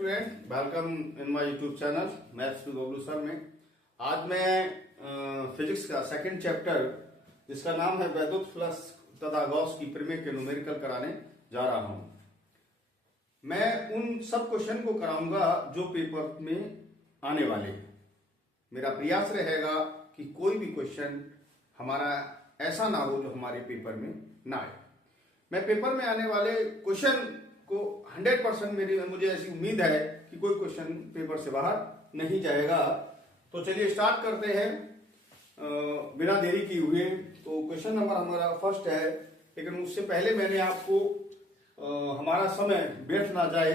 Student welcome in my YouTube channel maths to Gablu sir में। आज मैं फिजिक्स का सेकंड चैप्टर जिसका नाम है वैद्युत फ्लक्स तथा गॉस की प्रमेय के न्यूमेरिकल कराने जा रहा हूं। मैं उन सब क्वेश्चन को कराऊंगा जो पेपर में आने वाले हैं। मेरा प्रयास रहेगा कि कोई भी क्वेश्चन हमारा ऐसा ना हो जो हमारे पेपर में ना आए। मैं पेपर में आने वाले क्वेश्चन को 100% मुझे ऐसी उम्मीद है कि कोई क्वेश्चन पेपर से बाहर नहीं जाएगा। तो चलिए स्टार्ट करते हैं बिना देरी किए हुए। तो क्वेश्चन नंबर हमारा फर्स्ट है, लेकिन उससे पहले मैंने आपको हमारा समय व्यर्थ ना जाए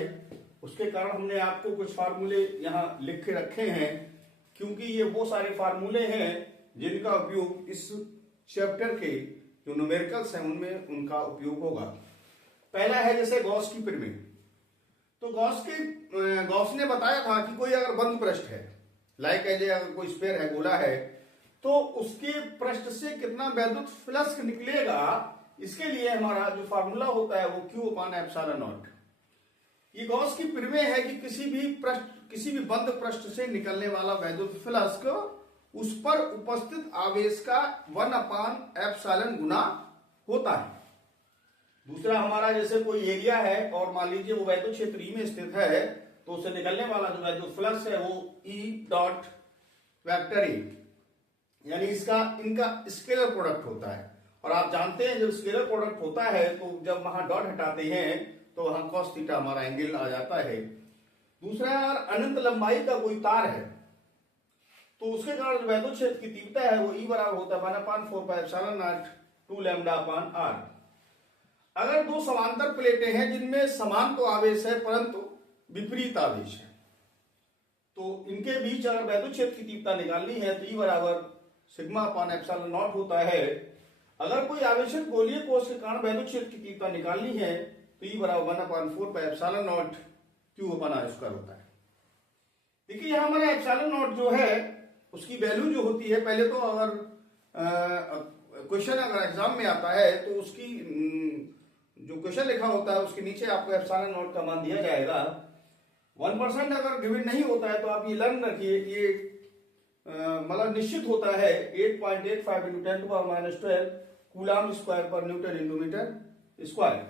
उसके कारण हमने आपको कुछ फार्मूले यहाँ लिख के रखे हैं, क्योंकि ये वो सारे फार्मूले हैं जिनका उपयोग इस चैप्टर के जो न्यूमेरिकल्स हैं उनमें उनका उपयोग होगा। पहला है जैसे गॉस की प्रमेय। तो गॉस ने बताया था कि कोई अगर बंद पृष्ठ है, लाइक एज अगर कोई स्फीयर है, गोला है, तो उसके पृष्ठ से कितना वैद्युत फ्लक्स निकलेगा, इसके लिए हमारा जो फार्मूला होता है वो Q/ε0। ये गॉस की प्रमेय है कि किसी भी बंद पृष्ठ से निकलने वाला वैद्युत फ्लक्स उस पर उपस्थित आवेश का 1/ε गुना होता है। दूसरा हमारा जैसे कोई एरिया है और मान लीजिए वो वैद्युत क्षेत्र ई में स्थित है, तो उससे निकलने वाला जो वैद्युत फ्लक्स है वो E.E, यानी इनका स्केलर प्रोडक्ट होता है। और आप जानते हैं जब स्केलर प्रोडक्ट होता है तो जब वहां डॉट हटाते हैं तो वहां कॉस थीटा हमारा एंगल आ जाता है। दूसरा यार अनंत लंबाई का कोई तार है तो उसके कारण जो वैद्युत क्षेत्र की तीव्रता है वो E बराबर होता है 1/4πε0 2λ/r। अगर दो समांतर प्लेटें हैं जिनमें समान तो आवेश है परंतु विपरीत आवेश है, तो इनके बीच अगर वैद्युत क्षेत्र की तीव्रता निकालनी है तो E बराबर σ/ε0 होता है। अगर कोई आवेशित गोलीय कोश के कारण वैद्युत क्षेत्र की तीव्रता निकालनी है तो E बराबर 1/4πε0 Q/r² होता है। देखिए यहां हमारा ε0 जो है उसकी वैल्यू जो होती है, पहले तो अगर क्वेश्चन अगर एग्जाम में आता है तो उसकी जो क्वेश्चन लिखा होता है उसके नीचे आपको ε0 का मान दिया जाएगा। 1% अगर गिवन नहीं होता है तो आप ये लर्न रखिए, ये मतलब निश्चित होता है 8.85 × 10⁻12 कूलम स्क्वायर पर न्यूटन इंटू मीटर स्क्वायर।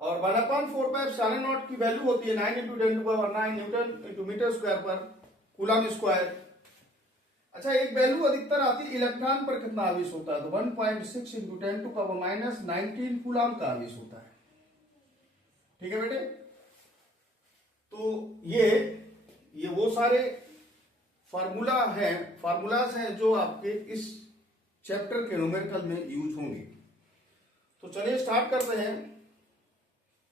और 1/4πε0 की वैल्यू होती है 9 × 10⁹ न्यूटन इंटू मीटर स्क्वायर पर कूलम स्क्वायर। अच्छा, एक वैल्यू अधिकतर आती है इलेक्ट्रॉन पर कितना आवेश होता है, तो 1.6 × 10⁻19 कूलम का आवेश होता है। ठीक है बेटे, तो ये वो सारे फार्मूलाज हैं जो आपके इस चैप्टर के न्यूमेरिकल में यूज होंगे। तो चलिए स्टार्ट करते हैं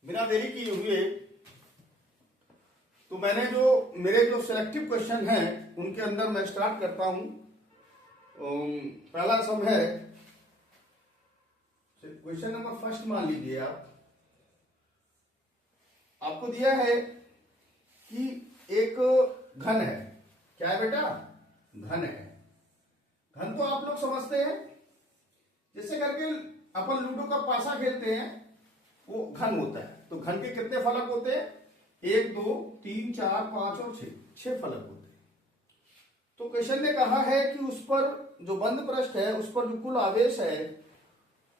बिना देरी किए हुए। तो मेरे जो सिलेक्टिव क्वेश्चन हैं उनके अंदर मैं स्टार्ट करता हूं। पहला सम है क्वेश्चन नंबर फर्स्ट। मान लीजिए आपको दिया है कि एक घन है। क्या है बेटा? घन है। घन तो आप लोग समझते हैं, जैसे करके अपन लूडो का पासा खेलते हैं वो घन होता है। तो घन के कितने फलक होते हैं? 1 2 3 4 5 और 6 फलक होते हैं। तो क्वेश्चन ने कहा है कि उस पर जो बंद पृष्ठ है उस पर जो कुल आवेश है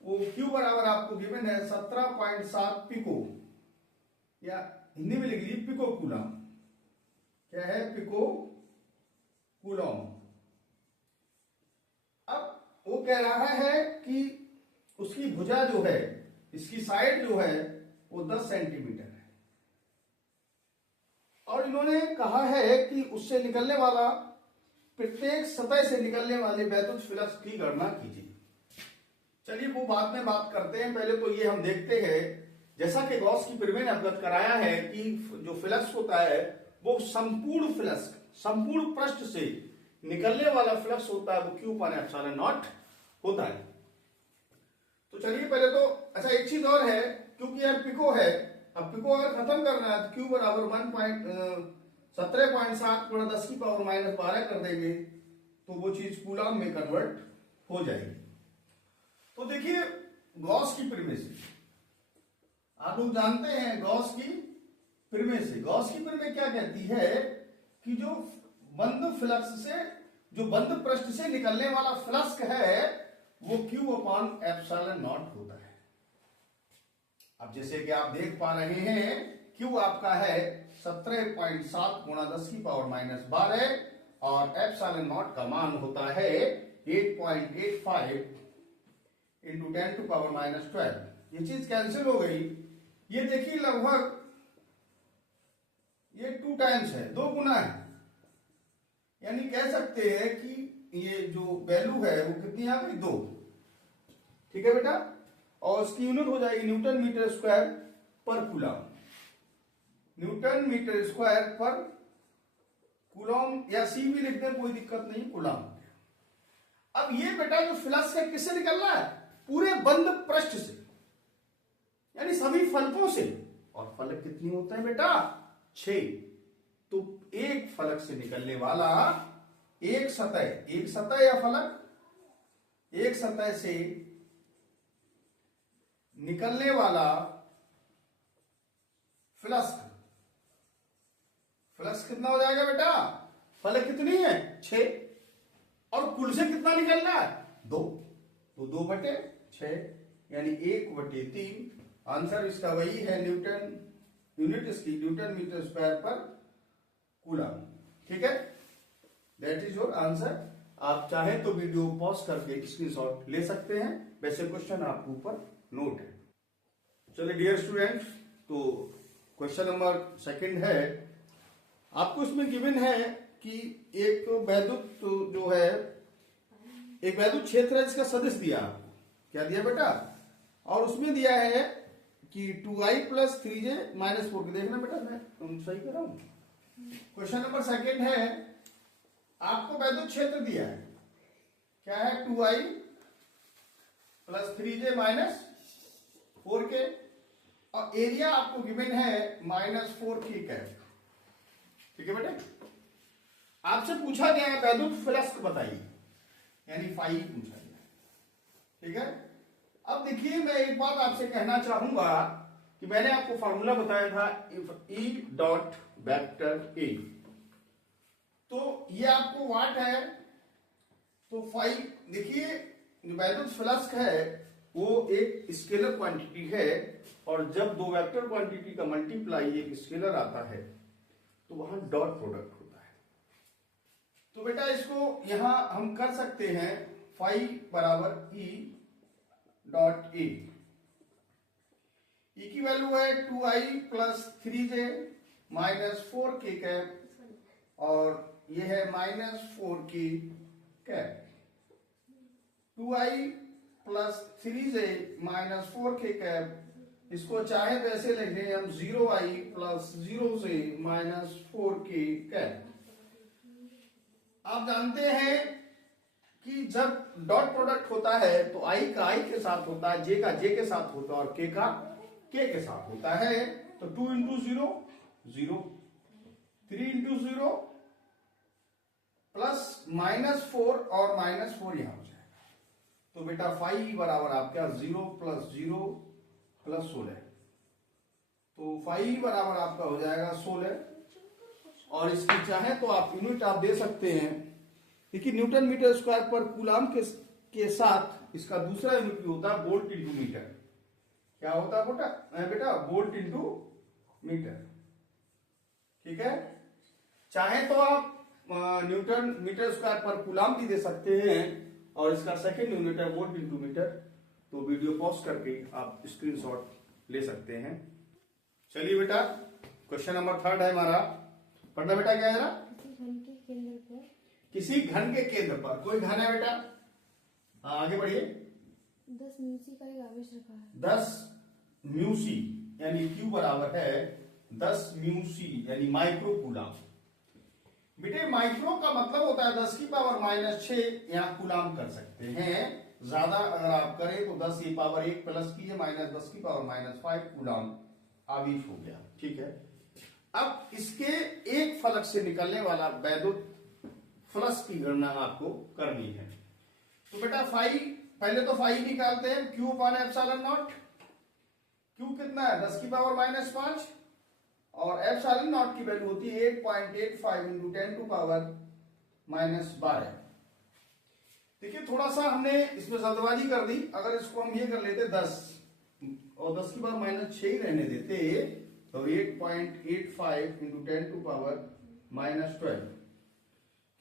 वो Q बराबर आपको गिवन है 17.7 पिको, या हिंदी में लिख लीजिए पिको कूलम। क्या है? Pico coulomb. अब वो कह रहा है कि उसकी भुजा जो है, इसकी साइड जो है वो 10 सेंटीमीटर है, और इन्होंने कहा है कि उससे निकलने वाला प्रत्येक सतह से निकलने वाले वैद्युत फ्लक्स की गणना कीजिए। चलिए वो बाद में बात करते हैं, पहले तो ये हम देखते हैं जैसा कि गॉस की प्रमेय ने अवगत कराया है कि जो फ्लक्स होता है वो संपूर्ण पृष्ठ से निकलने वाला फ्लक्स होता है वो Q/ε0 होता है। तो चलिए पहले तो अच्छा एक चीज और है, क्योंकि यार पिको है, अब पिको अगर खत्म करना है तो Q बराबर 17.7 × 10⁻12 कर देंगे तो वो चीज कूलम में कन्वर्ट हो जाएगी। तो देखिए गॉस की प्रमेय से आप लोग जानते हैं गॉस की प्रमेय से, गॉस की प्रमेय क्या कहती है कि जो बंद फ्लक्स से, जो बंद पृष्ठ से निकलने वाला फ्लक्स है वो Q अपॉन एप्सिलॉन नॉट होता है। अब जैसे कि आप देख पा रहे हैं Q आपका है 17.7 गुणा 10 की पावर माइनस 12 और एप्सिलॉन नॉट का मान होता है 8.85 इंटू 10 टू पावर माइनस 12। ये चीज कैंसिल हो गई। ये देखिए लगभग ये 2 टाइम्स है, 2 गुना है, यानी कह सकते हैं कि ये जो वैल्यू है वो कितनी आ गई 2। ठीक है बेटा, और उसकी यूनिट हो जाएगी न्यूटन मीटर स्क्वायर पर कूलम। न्यूटन मीटर स्क्वायर पर कूलम या सी भी लिख दें कोई दिक्कत नहीं, कूलम। अब ये बेटा जो फ्लक्स है किससे निकल रहा है? पूरे बंद पृष्ठ से, यानी सभी फलकों से। और फलक कितनी होते हैं बेटा? 6। तो एक फलक से निकलने वाला एक सतह या फलक, एक सतह से निकलने वाला फ्लक्स कितना हो जाएगा बेटा? फलक कितनी है? 6। और कुल से कितना निकल रहा है? 2। तो 2/6 यानी 1/3। आंसर इसका वही है, न्यूटन, यूनिट इसकी न्यूटन मीटर स्क्वायर पर कूलम। ठीक है, दैट इज योर आंसर। आप चाहें तो वीडियो पॉज करके स्क्रीनशॉट ले सकते हैं, वैसे क्वेश्चन आपके ऊपर नोट है। चलिए डियर स्टूडेंट्स, तो क्वेश्चन नंबर 2 है। आपको इसमें गिवन है कि एक वैद्युत जो है, एक वैद्युत क्षेत्र है जिसका सदिश दिया। क्या दिया बेटा? और उसमें दिया है कि 2i + 3j - 4। देखना बेटा, मैं सही कर रहा हूं। क्वेश्चन नंबर 2 है, आपको वैद्युत क्षेत्र दिया है, क्या है? 2i + 3j - 4k, और एरिया आपको गिवन है -4k कैप। ठीक है बेटे, आपसे पूछा गया है वैद्युत फ्लक्स बताइए, यानी फाई पूछा गया। ठीक है, अब देखिए मैं एक बात आपसे कहना चाहूंगा कि मैंने आपको फॉर्मूला बताया था if E dot vector A, तो ये आपको वाट है। तो फाई, देखिए वैद्युत फ्लक्स है वो एक स्केलर क्वांटिटी है, और जब दो वेक्टर क्वांटिटी का मल्टीप्लाई एक स्केलर आता है तो वहां डॉट प्रोडक्ट होता है। तो बेटा इसको यहां हम कर सकते हैं, फाई बराबर ई डॉट ए। ई की वैल्यू है 2i + 3j - 4k कैप, और ये है -4k cap. 2i + 3j - 4k cap, इसको चाहे वैसे लिखें हम 0i + 0j - 4k कैप। आप जानते हैं कि जब डॉट प्रोडक्ट होता है तो i का i के साथ होता है, j का j के साथ होता है, और k का k के साथ होता है। तो 2 × 0 0, 3 × 0 प्लस -4 और -4 यहां हो जाएगा। तो बेटा फाई बराबर आपका 0 + 0 + 16। तो फाई बराबर आपका हो जाएगा 16। और इसकी चाहे तो आप यूनिट आप दे सकते हैं, देखिए न्यूटन मीटर स्क्वायर पर कूलम के साथ इसका दूसरा यूनिट भी होता है वोल्ट इंटू मीटर। क्या होता है बेटा? Volt into metre. ठीक है, चाहे तो आप न्यूटन मीटर स्क्वायर पर कूलम भी दे सकते हैं, और इसका सेकंड यूनिट है वोल्ट इंटू मीटर। तो वीडियो पॉज करके आप स्क्रीनशॉट ले सकते हैं। चलिए बेटा, क्वेश्चन नंबर 3 है हमारा। पढ़ना बेटा, क्या है ना? किसी घन के केंद्र पर, कोई घन है बेटा? हाँ आगे बढ़िए। 10 म्यूसी का एक आवेश रखा है। 10 म्यूसी यानी Q बराबर है 10 म्यूसी यानी माइक्रो कूलम। बेटे माइक्रो का मतलब होता है 10 की पावर -6, यहाँ कूलम कर सकते हैं। ज्यादा अगर आप करें तो 10 की पावर 1 प्लस कीजिए -10 की पावर -5 कूलम आवेश हो गया। ठीक है, अब इसके एक फलक से निकलने वाला वैद्युत फ्लक्स की गणना आपको करनी है। तो बेटा फाई, पहले तो फाई निकालते हैं, Q/ε0। Q कितना है? 10 की पावर -5 और एप्सिलॉन नॉट की वैल्यू होती है 8.85 इंटू 10 टू पावर -12। देखिए थोड़ा सा हमने इसमें जल्दबाजी कर दी। अगर इसको हम ये कर लेते 10 और 10 की पावर -6 ही रहने देते तो 8.85 इंटू 10 टू पावर -12,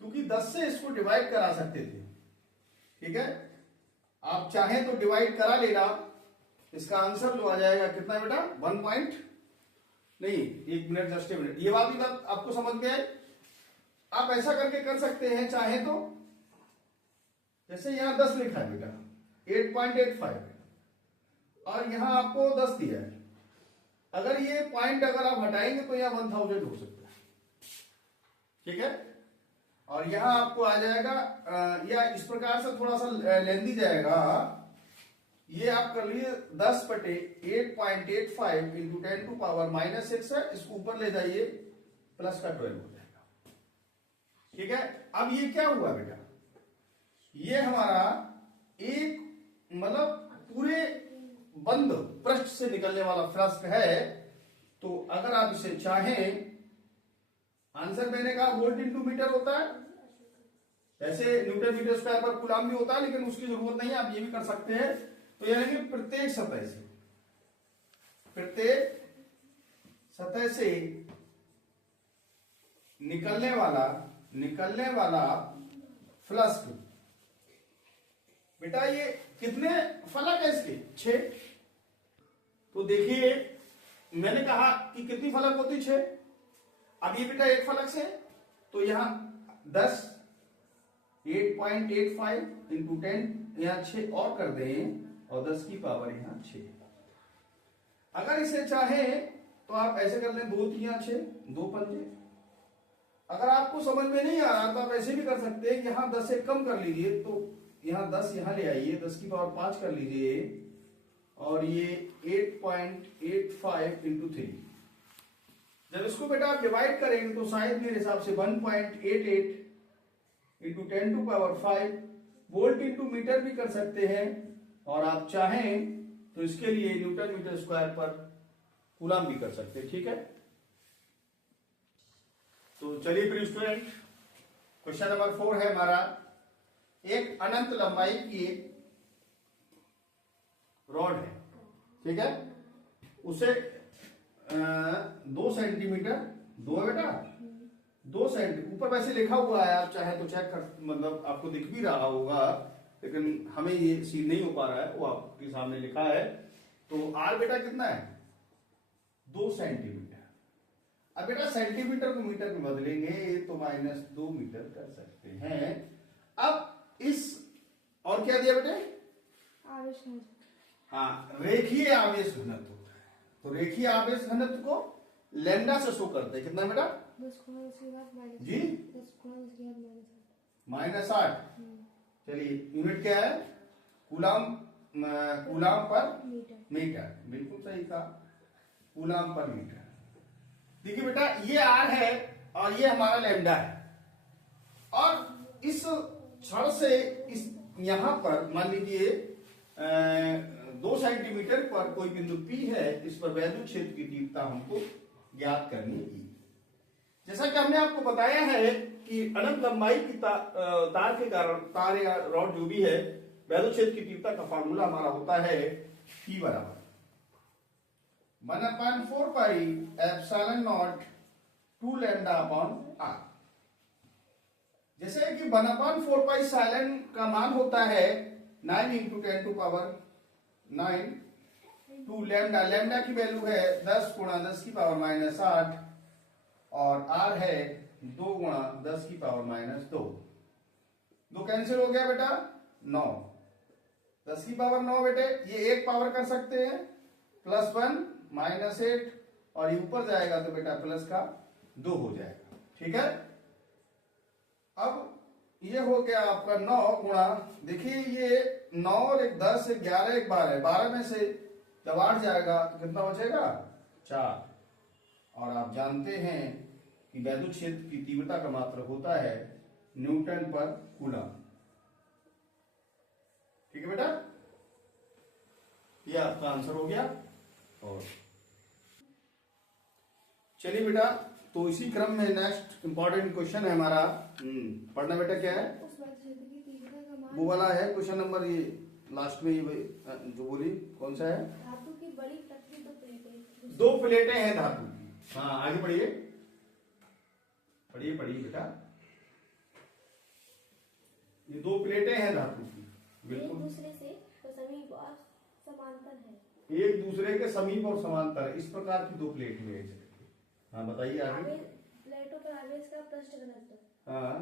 क्योंकि 10 से इसको डिवाइड करा सकते थे। ठीक है, आप चाहें तो डिवाइड करा लेना। इसका आंसर जो आ जाएगा कितना बेटा 1 पॉइंट नहीं, 1 मिनट जस्ट 1 मिनट, ये बात भी बात आपको समझ में आई। आप ऐसा करके कर सकते हैं चाहे तो, जैसे यहां 10 लिखा है बेटा 8.85 और यहां आपको 10 दिया है। अगर ये पॉइंट अगर आप हटाएंगे तो यहां 1000 हो सकता है। ठीक है, और यहां आपको आ जाएगा या इस प्रकार से थोड़ा सा लेंदी जाएगा। ये आप कर लिए 10 बटे 8.85 इंटू 10 टू पावर -6 है, इसको ऊपर ले जाइए प्लस का 12 हो जाएगा। ठीक है, अब ये क्या हुआ बेटा, ये हमारा एक मतलब पूरे बंद पृष्ठ से निकलने वाला फ्लक्स है। तो अगर आप इसे चाहें, आंसर मैंने कहा वोल्ट इंटू मीटर होता है, ऐसे न्यूटन मीटर स्क्वायर पर कूलाम भी होता है, लेकिन उसकी जरूरत नहीं है, आप ये भी कर सकते हैं। तो यानी कि प्रत्येक सतह से निकलने वाला फ्लक्स, बेटा ये कितने फलक है इसके 6। तो देखिए मैंने कहा कि कितनी फलक होती 6। अब ये बेटा एक फलक से, तो यहां 10 8.85 इंटू 10 यहां 6 और कर दें और 10 की पावर यहां 6। अगर इसे चाहे तो आप ऐसे कर लें 2 3 6 2 पंजे। अगर आपको समझ में नहीं आ रहा तो आप ऐसे भी कर सकते हैं, यहां 10 से कम कर लीजिए, तो यहां 10 यहां ले आइए, 10 की पावर 5 कर लीजिए और ये 8.85 इंटू 3। जब इसको बेटा आप डिवाइड करेंगे तो शायद मेरे हिसाब से 1.88 into 10 to power 5 volt into metre भी कर सकते हैं। और आप चाहें तो इसके लिए न्यूटन मीटर स्क्वायर पर कूलाम भी कर सकते हैं। ठीक है, तो चलिए फिर स्टूडेंट, क्वेश्चन नंबर 4 है हमारा। एक अनंत लंबाई की रॉड है, ठीक है, उसे 2 सेंटीमीटर, 2 है बेटा 2 सेंटीमीटर, ऊपर वैसे लिखा हुआ है, आप चाहे तो चेक कर, मतलब आपको दिख भी रहा होगा, लेकिन हमें ये सीन नहीं हो पा रहा है, वो आपके सामने लिखा है। तो आर बेटा कितना है 2 सेंटीमीटर। अब बेटा सेंटीमीटर को मीटर में बदलेंगे तो -2 मीटर कर सकते हैं। अब इस और क्या दिया बेटे, आवेश घनत्व, हाँ रेखीय आवेश घनत्व। तो रेखीय आवेश घनत्व को लैम्डा से शो करते हैं, कितना बेटा 10 गुणा 10 की घात -8 जी 10 गुणा 10 की घात -8। चलिए यूनिट क्या है, कूलाम, कूलाम पर मीटर, बिल्कुल सही था, कूलाम पर मीटर। देखिए बेटा ये आर है और ये हमारा लैम्डा है, और इस क्षण से इस यहां पर मान लीजिए 2 सेंटीमीटर पर कोई बिंदु P है, इस पर वैद्युत क्षेत्र की तीव्रता हमको ज्ञात करनी है। जैसा कि हमने आपको बताया है कि अनंत लंबाई की तार के कारण, तार या रॉड जो भी है, वैद्युत क्षेत्र की तीव्रता का फार्मूला हमारा होता है P बराबर 1/4 pi epsilon naught 2 lambda upon R. जैसे कि 1/4 पाई साइलन का मान होता है 9 into 10 to power 9 2 lambda, lambda की वैल्यू है 10 गुणा 10 की पावर -8 और आर है 2 गुणा 10 की पावर -2। 2 कैंसिल हो गया बेटा 9, 10 की पावर 9 बेटे, ये एक पावर कर सकते हैं +1 -8 और ये ऊपर जाएगा तो बेटा प्लस का 2 हो जाएगा। ठीक है, अब ये हो गया आपका 9 गुणा, देखिए ये 9 और 1 10 1 11 1 12 है, 12 में से जब 8 जाएगा तो कितना बचेगा 4। और आप जानते हैं कि वैद्युत क्षेत्र की तीव्रता का मात्रक होता है न्यूटन पर कूलम। ठीक है बेटा, ये आपका आंसर हो गया। और चलिए बेटा, तो इसी क्रम में नेक्स्ट इंपॉर्टेंट क्वेश्चन है हमारा। पढ़ना बेटा क्या है, उस वर्ग क्षेत्र की तीव्रता का मान वो वाला है क्वेश्चन नंबर, ये लास्ट में ये जो बोली कौन सा है, धातु की बड़ी पतली दो प्लेटें। दो प्लेटें हैं धातु की। हाँ आगे पढ़िए, पढ़िए पढ़िए बेटा। ये दो प्लेटें हैं धातु की, एक बिल्कुल दूसरे से समीप और समांतर है। एक दूसरे के समीप और समांतर, इस प्रकार की दो प्लेट में। हाँ बताइए आगे। आवेश प्लेटों पर आवेश का पृष्ठ घनत्व हाँ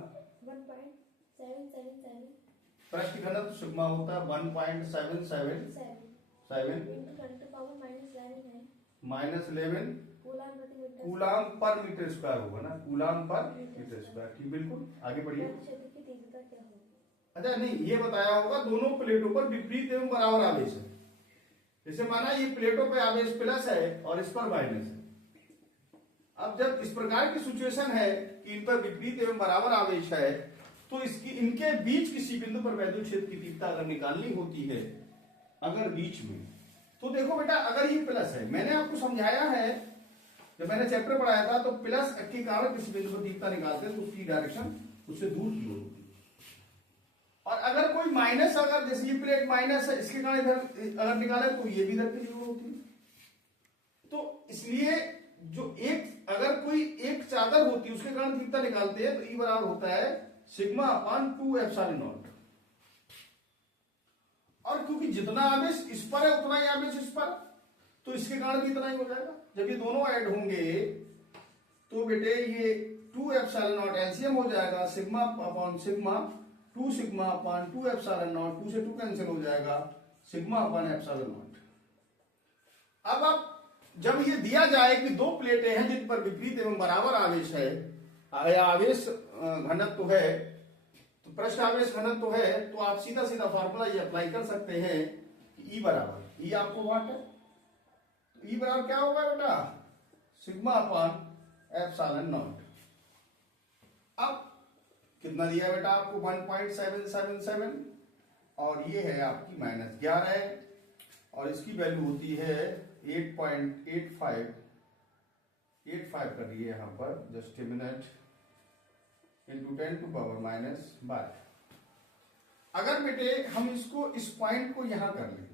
1.777 पृष्ठ घनत्व सिग्मा होता है 1.777 इंटू 10 पावर -11 है -11 कूलाम प्रति मीटर कूलाम पर मीटर स्क्वायर होगा ना, कूलाम पर मीटर स्क्वायर। ठीक, बिल्कुल आगे बढ़िए। वर्ग क्षेत्र की तीव्रता क्या होगी? अच्छा नहीं, ये बताया होगा दोनों प्लेटों पर विपरीत एवं बराबर आवेश है। जैसे माना ये प्लेटों पे आवेश प्लस है और इस पर माइनस है। अब जब इस प्रकार की सिचुएशन है कि इन पर विपरीत एवं बराबर आवेश है, तो इसकी इनके बीच किसी बिंदु पर वैद्युत क्षेत्र की तीव्रता अगर निकालनी होती है, अगर बीच में, तो देखो बेटा अगर ये प्लस है, मैंने आपको समझाया है जब मैंने चैप्टर पढ़ाया था, तो प्लस के कारण किसी बिंदु पर तीव्रता निकालते हैं तो उसकी डायरेक्शन उससे दूर की ओर होती है। और अगर कोई माइनस, अगर जैसे ये प्लेट माइनस है, इसके कारण इधर अगर निकाले तो ये भी इधर की ओर होती है। तो इसलिए जो एक, अगर कोई एक चादर होती है उसके कारण तीव्रता निकालते हैं, तो ई बराबर होता है सिग्मा अपान 2 एप्सिलॉन नॉट। और क्योंकि जितना आवेश इस पर है उतना ही आवेश इस पर, तो इसके कारण भी इतना ही हो जाएगा। जब ये दोनों ऐड होंगे तो बेटे ये 2 एप्सिलॉन नॉट एलसीएम हो जाएगा, सिग्मा अपॉन सिग्मा 2 सिग्मा अपान 2 एप्सिलॉन नॉट, 2 से 2 कैंसिल हो जाएगा, सिग्मा अपान एप्सिलॉन नॉट। अब आप जब ये दिया जाए कि दो प्लेटें हैं जिन पर विपरीत एवं बराबर आवेश है या आवेश घनत्व है, तो पृष्ठ आवेश घनत्व है, तो आप सीधा सीधा फार्मूला ये अप्लाई कर सकते हैं कि ई बराबर, ई आपको वाट है, तो ई बराबर क्या होगा बेटा, सिग्मा अपान एप्सिलॉन नॉट। अब कितना दिया बेटा आपको 1.777 और ये है आपकी -11 और इसकी वैल्यू होती है 8.85 कर रही है यहां पर, just a minute, into 10 to power -12। अगर बेटे हम इसको इस पॉइंट को यहां कर लें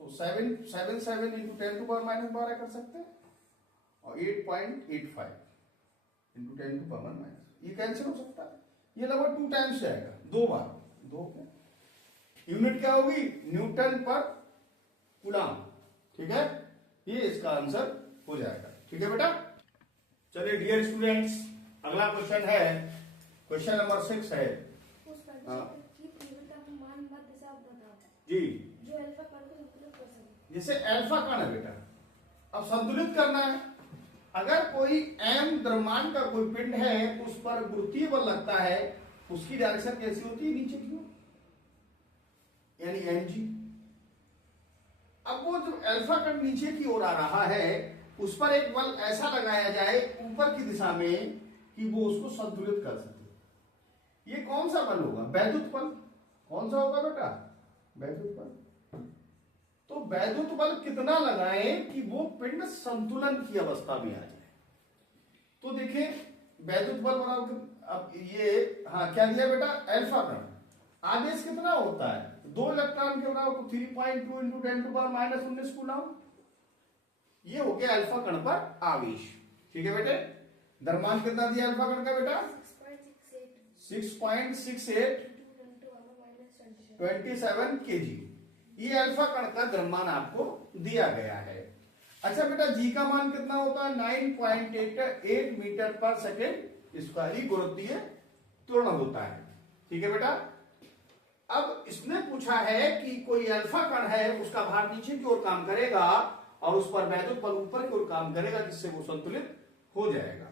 तो 777 इंटू 10 टू पावर -12 कर सकते हैं, और 8.85 इंटू 10 टू पावर -, ये कैंसिल हो सकता है, ये लगभग 2 टाइम्स जाएगा, 2 बार, 2 यूनिट क्या होगी, न्यूटन पर कूलाम। ठीक है, ये इसका आंसर हो जाएगा। ठीक है बेटा, चलिए डियर स्टूडेंट्स, अगला क्वेश्चन है, क्वेश्चन नंबर 6 है। उस वर्ग क्षेत्र की तीव्रता का मान मध्य दिशा बताओ जी, जो अल्फा कण को संतुलित कर सके। जैसे अल्फा कण है बेटा, अब संतुलित करना है। अगर कोई m द्रव्यमान का कोई पिंड है तो उस पर गुरुत्वीय बल लगता है, उसकी डायरेक्शन कैसी होती है, नीचे की ओर, यानी mg। अब वो जो अल्फा कण नीचे की ओर आ रहा है, उस पर एक बल ऐसा लगाया जाए ऊपर की दिशा में कि वो उसको संतुलित कर सके। ये कौन सा बल होगा, वैद्युत बल। कौन सा होगा बेटा, वैद्युत बल। तो वैद्युत बल कितना लगाएं कि वो पिंड संतुलन की अवस्था में आ जाए। तो देखिए वैद्युत बल बराबर, अब ये हाँ क्या दिया बेटा, अल्फा कण, आवेश कितना होता है, 2 इलेक्ट्रॉन के बराबर, तो 3.2 इंटू 10 टू पावर -19 कूलम। ये हो गया अल्फा कण पर आवेश। ठीक है बेटे, द्रव्यमान कितना दिया अल्फा कण का बेटा, 6.68 27 kg। ये अल्फा कण का द्रव्यमान आपको दिया गया है। अच्छा बेटा, जी का मान कितना होता है, 9.88 मीटर पर सेकेंड स्क्वायर, गुरुत्वीय त्वरण होता है। ठीक है बेटा, अब इसने पूछा है कि कोई अल्फा कण है, उसका भार नीचे की ओर काम करेगा और उस पर वैद्युत बल ऊपर की ओर काम करेगा, जिससे वो संतुलित हो जाएगा।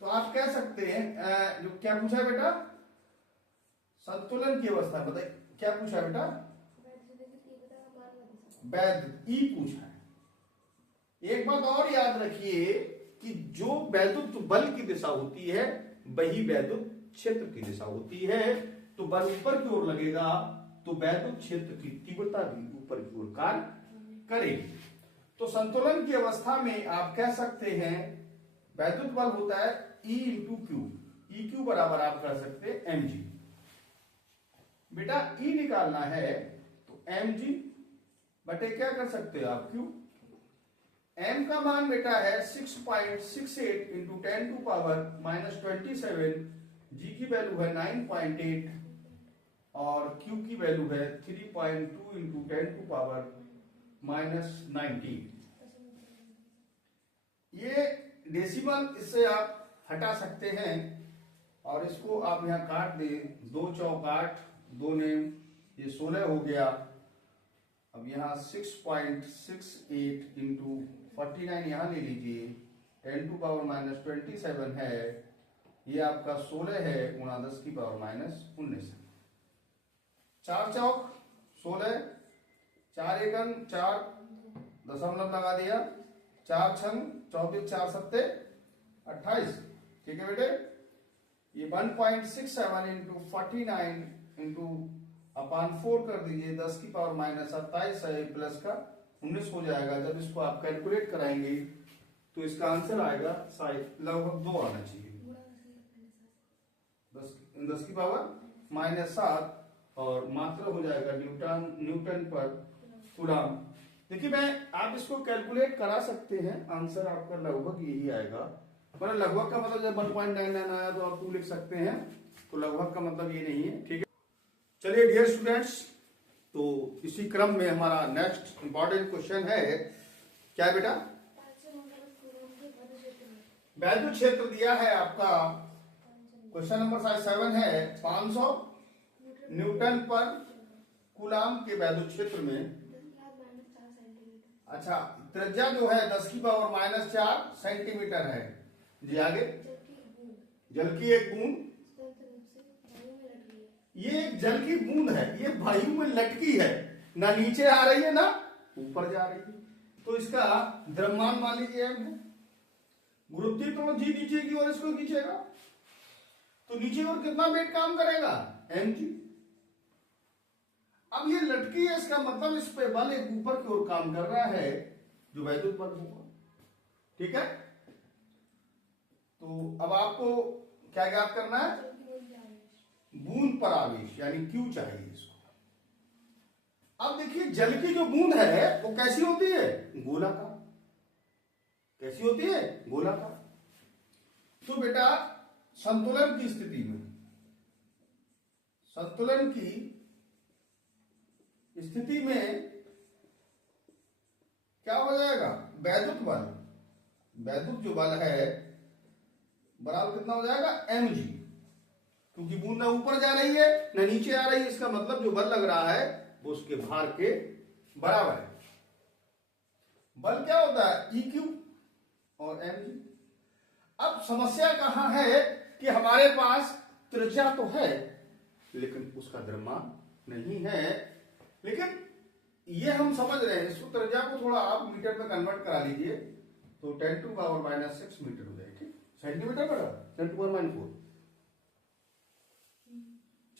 तो आप कह सकते हैं, जो क्या पूछा है बेटा, संतुलन की अवस्था बताइए, क्या पूछा बेटा, वैद्युत ई पूछा है। एक बात और याद रखिए कि जो वैद्युत बल की दिशा होती है वही वैद्युत क्षेत्र की दिशा होती है। तो बल ऊपर की ओर लगेगा तो वैद्युत क्षेत्र की तीव्रता भी ऊपर की ओर कार्य करेगी। तो संतुलन की अवस्था में आप कह सकते हैं वैद्युत बल होता है E into Q. E Q बराबर आप कर सकते हैं एम जी। बेटा E निकालना है तो एम जी बटे क्या कर सकते हो आप, क्यू। m का मान बेटा है 6.68 इंटू 10 टू पावर -27। g की वैल्यू है 9.8 और q की वैल्यू है 3.2 इंटू 10 टू पावर -19। ये डेसिमल इससे आप हटा सकते हैं और इसको आप यहां काट दें, 2 चौक 8, 2 नेम, ये 16 हो गया। अब यहाँ 6.68 इंटू 49 यहाँ ले लीजिए, 10 टू पावर -27 है, ये आपका 16 है, 10 की पावर -19 है। 4 चौक 16, 4 एकम 4, दशमलव लगा दिया, 4 छंग 24, 4 सत्ते 28। ठीक है बेटे, ये 1.67 इंटू 49 इंटू अपान 4 कर दीजिए, 10 की पावर -27 है, प्लस का 19 हो जाएगा। जब इसको आप कैलकुलेट कराएंगे तो इसका आंसर आएगा शायद लगभग 2 आना चाहिए, 10 की पावर -7 और मात्रा हो जाएगा न्यूटन पर कूलम। देखिए मैं आप इसको कैलकुलेट करा सकते हैं, आंसर आपका लगभग यही आएगा। मतलब लगभग का मतलब जब 1.99 आया तो आप 2 लिख सकते हैं, तो लगभग का मतलब ये नहीं है। ठीक है, चलिए डियर स्टूडेंट्स, तो इसी क्रम में हमारा नेक्स्ट इंपॉर्टेंट क्वेश्चन है, क्या बेटा, वैद्युत क्षेत्र दिया है आपका, क्वेश्चन नंबर 7 है 500 न्यूटन पर कूलम के वैद्युत क्षेत्र में। अच्छा, त्रिज्या जो है 10 की पावर -4 सेंटीमीटर है जी। आगे, जल की एक बूंद, ये एक जल की बूंद है, ये वायु में लटकी है, ना नीचे आ रही है ना ऊपर जा रही है, तो इसका द्रव्यमान मान लीजिए m है। गुरुत्वीय तो जी नीचे की ओर इसको खींचेगा, तो नीचे और कितना वेट काम करेगा, mg। अब ये लटकी है, इसका मतलब इस पे बल एक ऊपर की ओर काम कर रहा है, जो वैद्युत बल होगा। ठीक है, तो अब आपको क्या ज्ञात करना है, बूंद पर आवेश यानी Q चाहिए इसको। अब देखिए जल की जो बूंद है वो कैसी होती है, गोलाकार। कैसी होती है, गोलाकार। तो बेटा संतुलन की स्थिति में, संतुलन की स्थिति में क्या हो जाएगा, वैद्युत बल, वैद्युत जो बल है बराबर कितना हो जाएगा, mg। क्योंकि बूंद ना ऊपर जा रही है ना नीचे आ रही है, इसका मतलब जो बल लग रहा है वो उसके भार के बराबर है। बल क्या होता है, EQ और mg। अब समस्या कहां है कि हमारे पास त्रिज्या तो है लेकिन उसका द्रव्यमान नहीं है। लेकिन ये हम समझ रहे हैं, इसको त्रिज्या को थोड़ा आप मीटर में कन्वर्ट करा लीजिए, तो 10 टू पावर -6 मीटर हो जाएगी। ठीक, सेंटीमीटर बड़ा 10 टू पावर -4।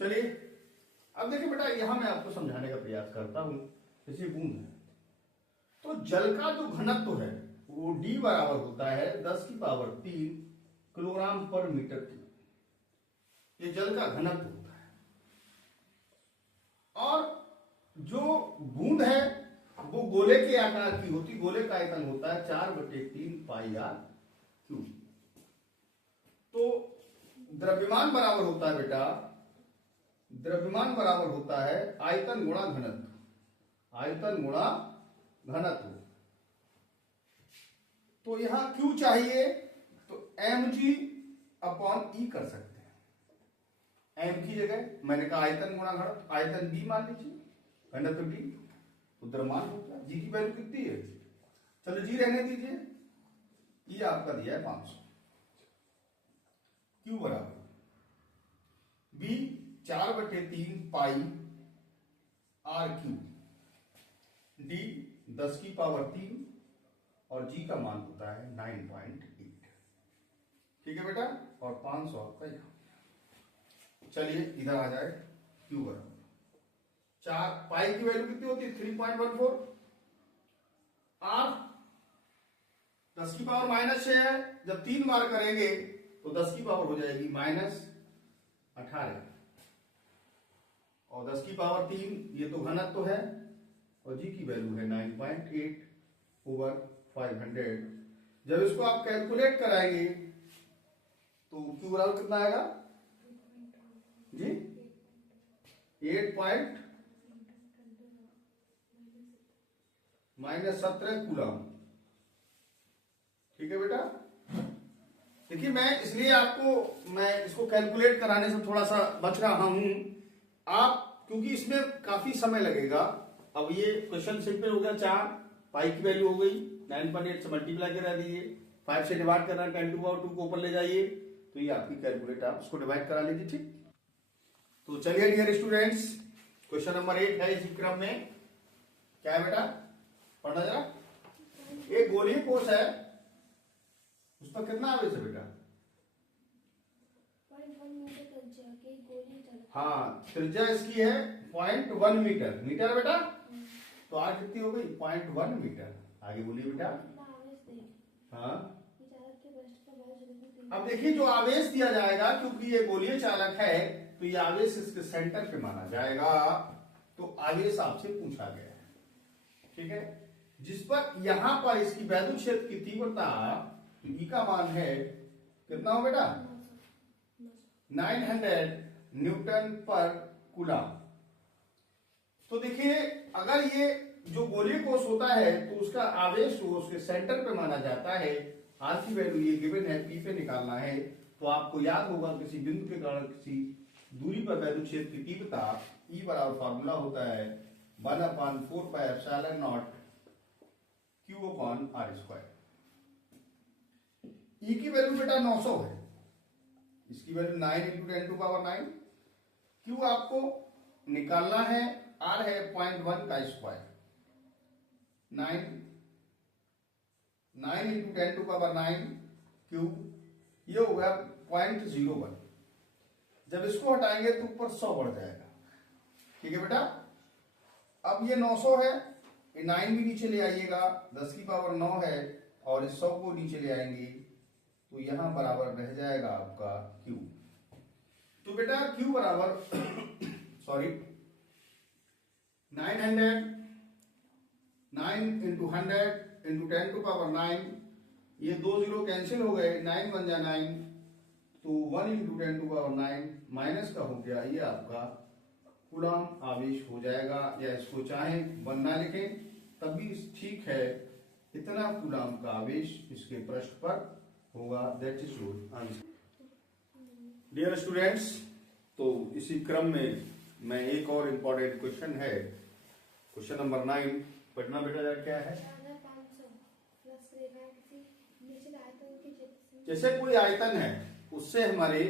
चलिए अब देखिए बेटा, यहां मैं आपको समझाने का प्रयास करता हूं। जैसे बूंद है तो जल का जो घनत्व है वो D बराबर होता है 10 की पावर 3 किलोग्राम पर मीटर क्यूब। ये जल का घनत्व होता है। और जो बूंद है वो गोले के आकार की होती, गोले का आयतन होता है 4/3 पाई r क्यूब। तो द्रव्यमान बराबर होता है बेटा, द्रव्यमान बराबर होता है आयतन गुणा घनत्व, आयतन गुणा घनत्व। तो यहां Q चाहिए तो mg अपॉन E कर सकते हैं। m की जगह मैंने कहा आयतन गुणा घनत्व, आयतन B मान लीजिए, घनत्व D, तो द्रव्यमान होता है। G की वैल्यू कितनी है, चलो G रहने दीजिए, ये आपका दिया है 500। Q बराबर B 4/3 पाई r क्यूब, D 10 की पावर 3 और G का मान होता है 9.8। ठीक है बेटा, और 500 आपका यहां। चलिए इधर आ जाए, Q बराबर 4 पाई की वैल्यू कितनी होती है 3.14, R 10 की पावर -6 है, जब 3 बार करेंगे तो 10 की पावर हो जाएगी -18, और 10 की पावर 3, ये तो घनत्व है, और जी की वैल्यू है 9.8/500। जब इसको आप कैलकुलेट कराएंगे तो क्यू बराबर कितना आएगा जी? 8.-17 कूलम। ठीक है बेटा, देखिए मैं इसलिए मैं इसको कैलकुलेट कराने से थोड़ा सा बच रहा हूं, आप क्योंकि इसमें काफी समय लगेगा। अब ये क्वेश्चन सिंपल हो गया, 4 पाई की वैल्यू हो गई, 9.8 से मल्टीप्लाई करा दीजिए, 5 से डिवाइड करना, 10⁻² को ऊपर ले जाइए, तो ये आपकी कैलकुलेट, आप उसको डिवाइड करा लीजिए। ठीक, तो चलिए डियर स्टूडेंट्स, क्वेश्चन नंबर 8 है इसी क्रम में। क्या है बेटा, पढ़ना जरा। एक गोलीय कोष है, उस पर कितना आवेश है बेटा? 0.1 मीटर त्रिज्या की गोली चल। हाँ, त्रिज्या इसकी है 0.1 मीटर। मीटर बेटा, तो आर कितनी हो गई? 0.1 मीटर। आगे बोलिए बेटा। कितना आवेश देगी? हाँ, ये चालक के पृष्ठ पर वायु जगह अब देखिए जो आवेश दिया जाएगा, क्योंकि ये गोलीय चालक है तो ये आवेश इसके सेंटर पे माना जाएगा, तो आवेश आपसे पूछा गया है। ठीक है, जिस पर यहां पर इसकी वैद्युत क्षेत्र की तीव्रता ई का मान है कितना हो बेटा? 900 न्यूटन पर कूलम। तो देखिए अगर ये जो गोलीय कोष होता है तो उसका आवेश जो उसके सेंटर पे माना जाता है, आर की वैल्यू ये गिवन है, पी पे निकालना है, तो आपको याद होगा किसी बिंदु के कारण किसी दूरी पर वैद्युत क्षेत्र की तीव्रता ई बराबर फार्मूला होता है 1/4πε0 Q/r²। ई की वैल्यू बेटा 900 है, इसकी वैल्यू 9 × 10⁹। क्यू आपको निकालना है, आर है 0.1 का स्क्वायर, 9 × 10⁹ क्यू, ये हो गया 0.01। जब इसको हटाएंगे तो ऊपर 100 बढ़ जाएगा। ठीक है बेटा, अब ये 900 है, ये 9 भी नीचे ले आइएगा, 10 की पावर 9 है, और इस 100 को नीचे ले आएंगे तो यहां बराबर रह जाएगा आपका Q। तो बेटा Q बराबर 900 9 × 100 × 10⁹, ये 2 0 कैंसिल हो गए, 9 बन जा 9, तो 1 × 10⁹ माइनस का हो गया, ये आपका कूलम आवेश हो जाएगा। या इसको चाहे 1 ना लिखें तब भी ठीक है, इतना कूलम का आवेश इसके पृष्ठ पर होगा। That is your answer. Dear students, तो इसी क्रम में मैं एक और इम्पोर्टेंट क्वेश्चन है, क्वेश्चन नंबर 9 पढ़ना बेटा। क्या है? 4500 फ्लक्स रेखाएं किसी निश्चित आयतन के क्षेत्र से। जैसे कोई आयतन है, उससे हमारे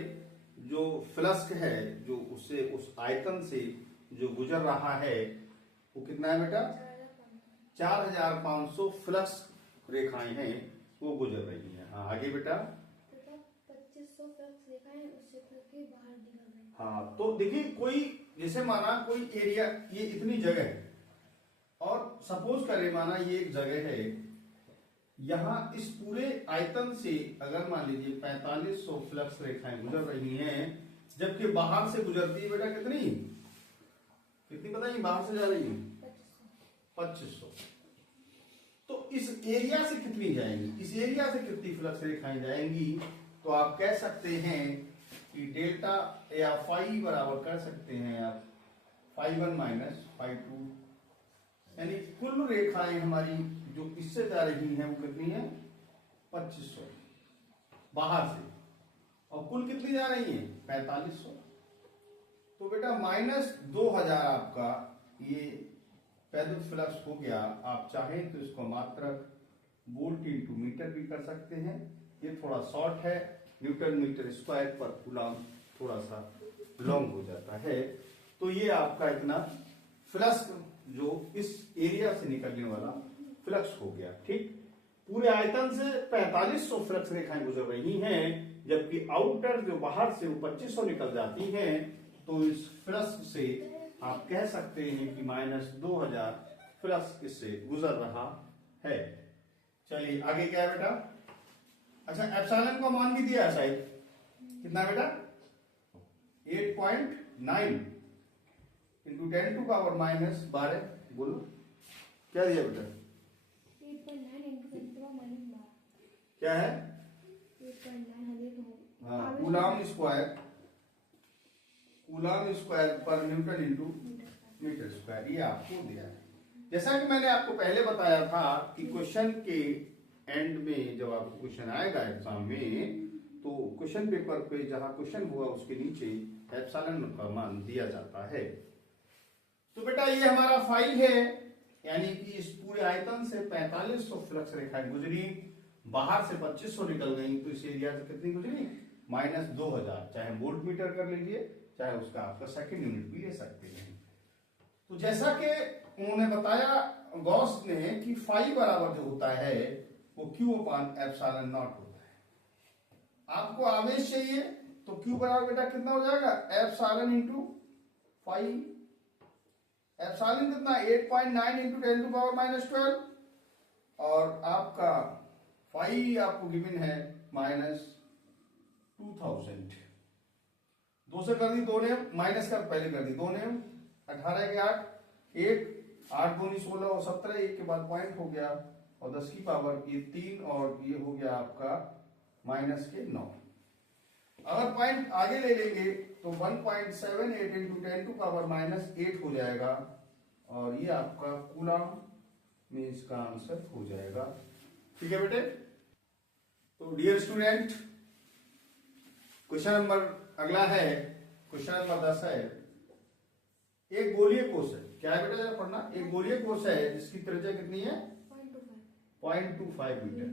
जो फ्लक्स है, जो उससे उस आयतन से जो गुजर रहा है वो कितना है बेटा? 4500 फ्लक्स रेखाएं हैं वो गुजर रही हैं। हाँ आगे बेटा। 2500 फ्लक्स रेखाएं उस क्षेत्र के बाहर निकल रही हैं। हाँ, तो देखिए कोई जैसे माना कोई एरिया, ये इतनी जगह है, और सपोज करें माना ये एक जगह है, यहां इस पूरे आयतन से अगर मान लीजिए 4500 फ्लक्स रेखाएं गुजर रही हैं, जबकि बाहर से गुजरती है बेटा कितनी बताइए? बाहर से जा रही है 2500। तो इस एरिया से कितनी जाएंगी? इस एरिया से कितनी फ्लक्स रेखाएं जाएंगी? तो आप कह सकते हैं कि डेल्टा या फाई बराबर कर सकते हैं आप φ1 - φ2, यानी कुल रेखाएं हमारी जो इससे जा रही हैं वो कितनी है? 2500 बाहर से, और कुल कितनी जा रही है? 4500। तो बेटा -2000 आपका ये वैद्युत फ्लक्स हो गया। आप चाहें तो इसको मात्रक वोल्ट × मीटर भी कर सकते हैं, ये थोड़ा शॉर्ट है, न्यूटन मीटर स्क्वायर पर कूलम थोड़ा सा लॉन्ग हो जाता है। तो ये आपका इतना फ्लक्स जो इस एरिया से निकलने वाला फ्लक्स हो गया। ठीक, पूरे आयतन से 4500 फ्लक्स रेखाएं गुजर रही हैं, जबकि आउटर जो बाहर से वो 2500 निकल जाती हैं, तो इस फ्लक्स से आप कह सकते हैं कि -2000 फ्लक्स इससे गुजर रहा है। चलिए आगे क्या है बेटा? अच्छा, एप्सिलॉन का मान भी दिया है शायद, कितना बेटा? 8.9 इंटू 10 टू पावर माइनस 12। बोलो क्या दिया बेटा? 8.9 into 10 to the minus 12। क्या है? 8.9 हमें तो हाँ, कूलाम स्क्वायर पर न्यूटन इंटू मीटर स्क्वायर, ये आपको दिया है। जैसा कि मैंने आपको पहले बताया था कि क्वेश्चन के एंड में जब आपको क्वेश्चन आएगा एग्जाम में, तो क्वेश्चन पेपर पे जहां क्वेश्चन हुआ उसके नीचे एप्सिलॉन का मान दिया जाता है। तो बेटा ये हमारा फाई है, यानी कि इस पूरे आयतन से 4500 फ्लक्स रेखाएं गुजरी, बाहर से 2500 निकल गई, तो इस एरिया से कितनी गुजरी? -2000। चाहे वोल्ट मीटर कर लीजिए, चाहे उसका आपका सेकंड यूनिट भी ले सकते हैं। तो जैसा कि उन्होंने बताया गॉस ने कि फाई बराबर जो होता है वो Q अपान एप्सिलॉन नॉट होता है। आपको आवेश चाहिए तो Q बराबर बेटा कितना हो जाएगा? Epsilon into phi. एप्सिलॉन कितना? 8.9 इंटू 10 टू पावर माइनस 12, और आपका फाई आपको गिवन है -2000। 2 से कर दी, 2 ने माइनस का पहले कर दी, 2 ने 18 के 8, 8 दूनी 16 और 17, एक के बाद पॉइंट हो गया, और 10 की पावर ये 3, और ये हो गया आपका -9। अगर पॉइंट आगे ले लेंगे तो 1.78 इंटू 10 टू पावर -8 हो जाएगा, और ये आपका कूलम में इसका आंसर हो जाएगा। ठीक है बेटे? तो डियर स्टूडेंट, क्वेश्चन नंबर अगला है, क्वेश्चन नंबर 10 है। एक गोलीय कोश है, क्या है बेटा जरा पढ़ना। एक गोलीय कोश है जिसकी त्रिज्या कितनी है? 0.25 मीटर।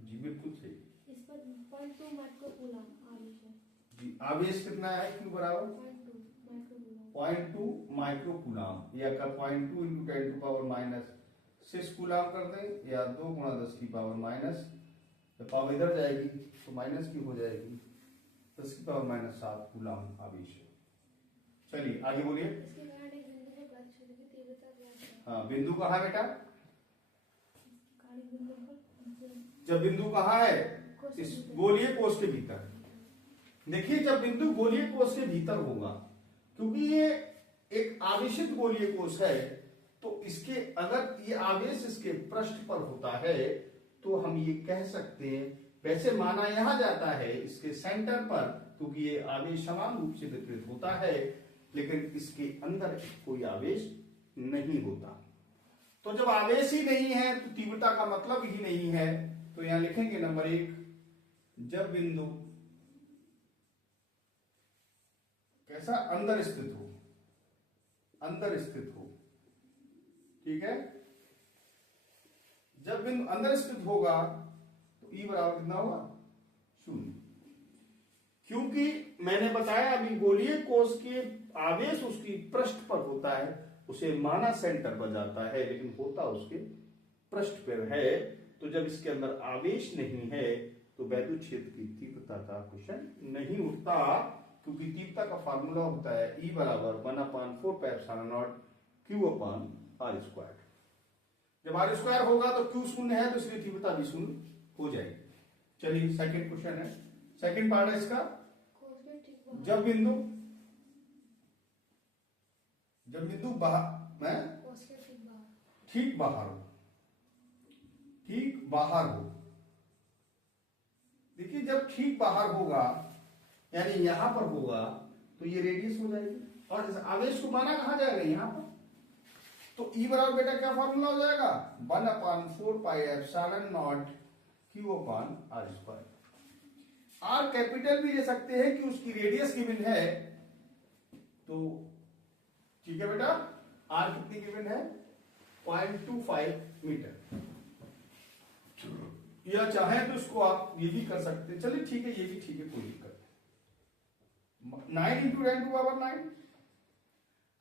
जी बिल्कुल सही। इस पर 0.2 माइक्रोकूलम आवेश है। जी, आवेश कितना है? Q बराबर 0.2 माइक्रोकूलम। 0.2 माइक्रोकूलम, या का 0.2 इंटू 10 टू पावर -6 कूलम कर दें, या 2 गुणा 10 की पावर माइनस, जब पावर इधर जाएगी तो माइनस की हो जाएगी, 10 की पावर -7 कूलम आवेश है। चलिए आगे बोलिए। इसके कारण एक बिंदु पर प्रकाश की तीव्रता ज्ञात है। हाँ, बिंदु कहाँ है बेटा? कारण बिंदु पर जब बिंदु कहाँ है? इस गोलीय कोश के भीतर। देखिए, जब बिंदु गोलीय कोश के भीतर होगा, क्योंकि ये एक आवेशित गोलीय कोश है, तो इसके अगर ये आवेश इसके पृष्ठ पर होता है तो हम ये कह सकते हैं, वैसे माना यहां जाता है इसके सेंटर पर, क्योंकि ये आवेश समान रूप से वितरित होता है, लेकिन इसके अंदर कोई आवेश नहीं होता। तो जब आवेश ही नहीं है तो तीव्रता का मतलब ही नहीं है। तो यहां लिखेंगे नंबर 1, जब बिंदु कैसा? अंदर स्थित हो, अंदर स्थित हो। ठीक है? जब बिंदु अंदर स्थित होगा तो E बराबर कितना होगा? 0। क्योंकि मैंने बताया अभी गोलीय कोश के आवेश उसकी पृष्ठ पर होता है, उसे माना सेंटर पर जाता है, लेकिन होता उसके पृष्ठ पर है। तो जब इसके अंदर आवेश नहीं है तो वैद्युत क्षेत्र की तीव्रता का क्वेश्चन नहीं उठता, क्योंकि तीव्रता का फार्मूला होता है E बराबर 1/4πε0 Q अपान R स्क्वायर। जब R स्क्वायर होगा तो Q शून्य है, तो इसलिए तीव्रता भी शून्य हो जाएगी। चलिए सेकंड क्वेश्चन है, सेकंड पार्ट है इसका। कोश के ठीक बाहर। जब बिंदु बाहर में कोश के ठीक बाहर। ठीक बाहर हो, ठीक बाहर हो। देखिए, जब ठीक बाहर होगा यानी यहां पर होगा तो ये रेडियस हो जाएगी, और इस आवेश को माना कहां जाएगा? यहां पर। तो E बराबर बेटा क्या फॉर्मूला हो जाएगा? 1/4πε0 Q अपान R स्क्वायर। R कैपिटल भी ले सकते हैं कि उसकी रेडियस गिवन है, तो ठीक है बेटा। R कितनी गिवन है? 0.25 मीटर। या चाहे तो इसको आप ये भी कर सकते हैं। चलिए ठीक है, ये भी ठीक है, कोई दिक्कत नहीं। 9 इंटू 10 टू पावर 9।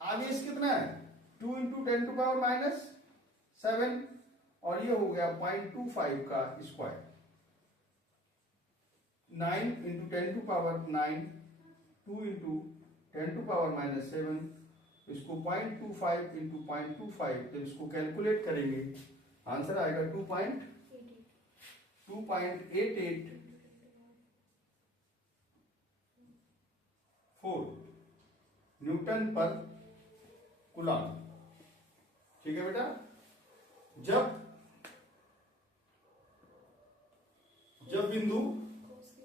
आवेश कितना है? 2 इंटू 10 टू पावर -7, और ये हो गया 0.25 का square. 9 into 10 to power 9, 2 into 10 to power -7, इसको 0.25 इंटू 0.25, जब इसको कैलकुलेट करेंगे आंसर आएगा 2.88। 2.884 न्यूटन पर कूलम्ब। ठीक है बेटा। जब बिंदु उसके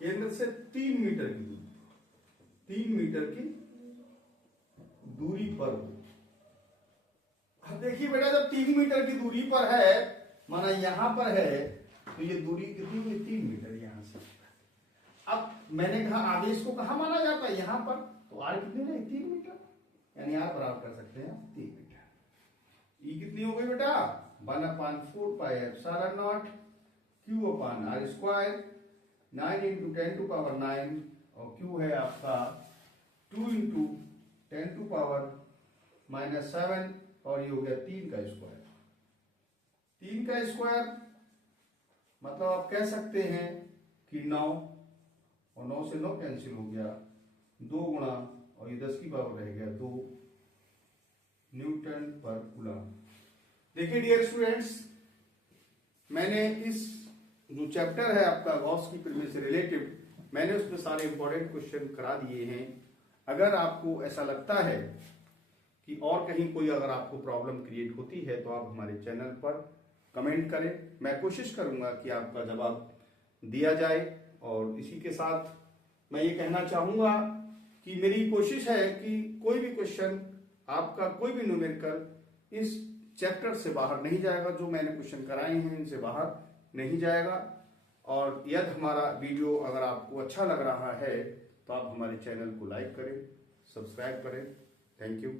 केंद्र से 3 मीटर की दूरी, 3 मीटर की दूरी पर हो। अब देखिए बेटा, जब 3 मीटर की दूरी पर है, माना यहां पर है, तो ये दूरी कितनी हुई? 3 मीटर यहां से। अब मैंने कहा आवेश को कहां माना जाता है? यहां पर। तो आर कितनी रही? 3 मीटर, यानी आप बराबर कर सकते हैं 3 मीटर। ई कितनी हो गई बेटा? 1/4 pi epsilon naught Q upon R square, 9 into 10 to power 9, और क्यू है आपका 2 इंटू 10 टू पावर -7, और ये हो गया 3 का स्क्वायर। 3 का स्क्वायर मतलब आप कह सकते हैं कि 9, और 9 से 9 कैंसिल हो गया, 2 गुणा, और ये 10 की पावर रह गया 2 न्यूटन पर कूलम्ब। देखिए डियर स्टूडेंट्स, मैंने इस जो चैप्टर है आपका गॉस की प्रमेय से रिलेटिव, मैंने उसमें सारे इंपॉर्टेंट क्वेश्चन करा दिए हैं। अगर आपको ऐसा लगता है कि और कहीं कोई अगर आपको प्रॉब्लम क्रिएट होती है, तो आप हमारे चैनल पर कमेंट करें, मैं कोशिश करूंगा कि आपका जवाब दिया जाए। और इसी के साथ मैं ये कहना चाहूंगा कि मेरी कोशिश है कि कोई भी क्वेश्चन आपका, कोई भी न्यूमेरिकल इस चैप्टर से बाहर नहीं जाएगा। जो मैंने क्वेश्चन कराए हैं इनसे बाहर नहीं जाएगा। और यदि हमारा वीडियो अगर आपको अच्छा लग रहा है, तो आप हमारे चैनल को लाइक करें, सब्सक्राइब करें। Thank you.